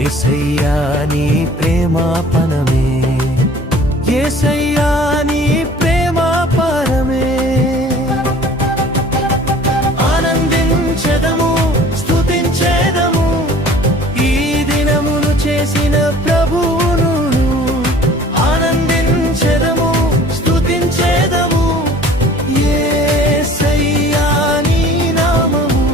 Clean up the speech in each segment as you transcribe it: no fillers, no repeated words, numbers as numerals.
యేసయ్యా నీ ప్రేమాపనమే, యేసయ్యా నీ ప్రేమాపరమే. ఆనందించెదము స్తుతించెదము ఈ దినమును చేసిన ప్రభువును. ఆనందించెదము స్తుతించెదము యేసయ్యా నీ నామము.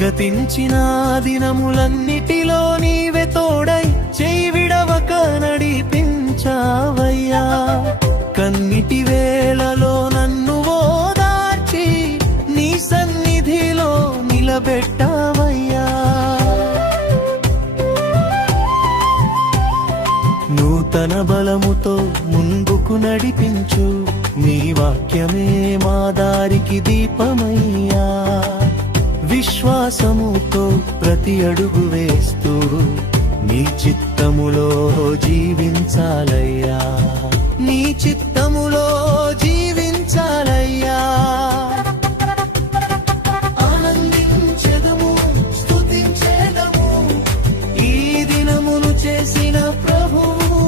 గతించిన దినములన్నిటిలో నీవే తోడై చేయి విడవక నడిపించావయ్యా. కన్నిటి వేళలో నన్ను ఓదార్చి నీ సన్నిధిలో నిలబెట్టావయ్యా. నూతన బలముతో ముందుకు నడిపించు, నీ వాక్యమే మా దారికి దీపమయ్యా. విశ్వాసముతో ప్రతి అడుగు వేస్తూ నీ చిత్తములో జీవించాలయ్యా, నీ చిత్తములో జీవించాలయ్యా. ఆనందించెదము స్తుతించెదము ఈ దినమును చేసిన ప్రభువు.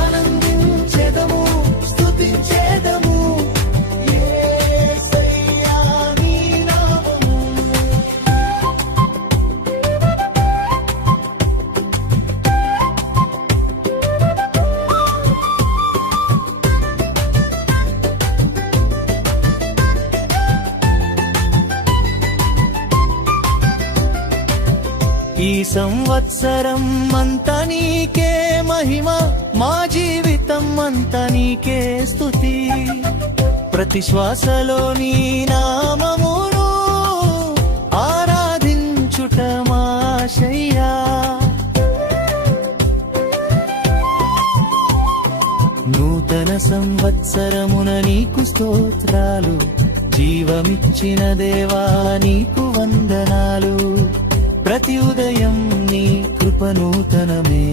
ఆనందించెదము స్తుతించెదము ఈ సంవత్సరం అంతా నీకే మహిమ, మా జీవితం అంతా నీకే స్తుతి. ప్రతి శ్వాసలో నీ నామమును ఆరాధించుట మాశయ్యా. నూతన సంవత్సరమున నీకు స్తోత్రాలు, జీవమిచ్చిన దేవా నీకు వందనాలు. ప్రతి ఉదయం నీ కృప నూతనమే.